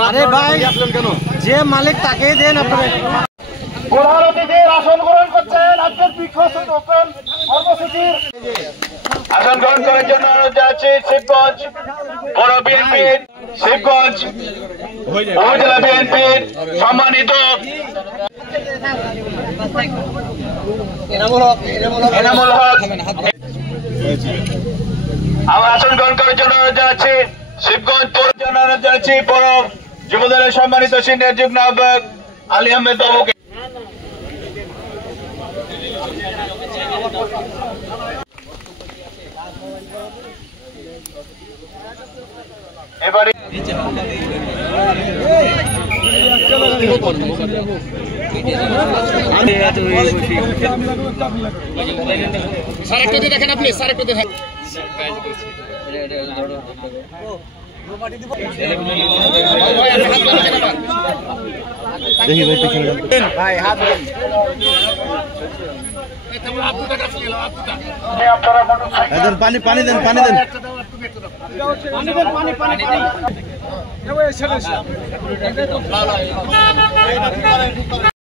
আরে ভাই যে মালিক তাকেই দেন আপনারা। প্রধান অতিথির আসন গ্রহণ করছেন আজকের বিক্ষোভ ওপেন কর্মসূচির আসন গ্রহণ করার জন্য অনুরোধ জানাচ্ছি শিবগঞ্জ পৌর বিএনপির শিবগঞ্জ উপজেলা বিএনপির সম্মানিত এনামুল হক। আমার আসন গ্রহণ করার জন্য অনুরোধ জানাচ্ছি শিবগঞ্জ পৌর জন্য অনুরোধ জানাচ্ছি পৌর যুবদলের সম্মানিত সিনিয়র যুগ্ম আহ্বায়ক আলী আহমেদ বাবুকে। এবারে দেখেন আপনি স্যার দেখেন দেখি ভাই হাত পানি পানি দেন পানি দেন পানি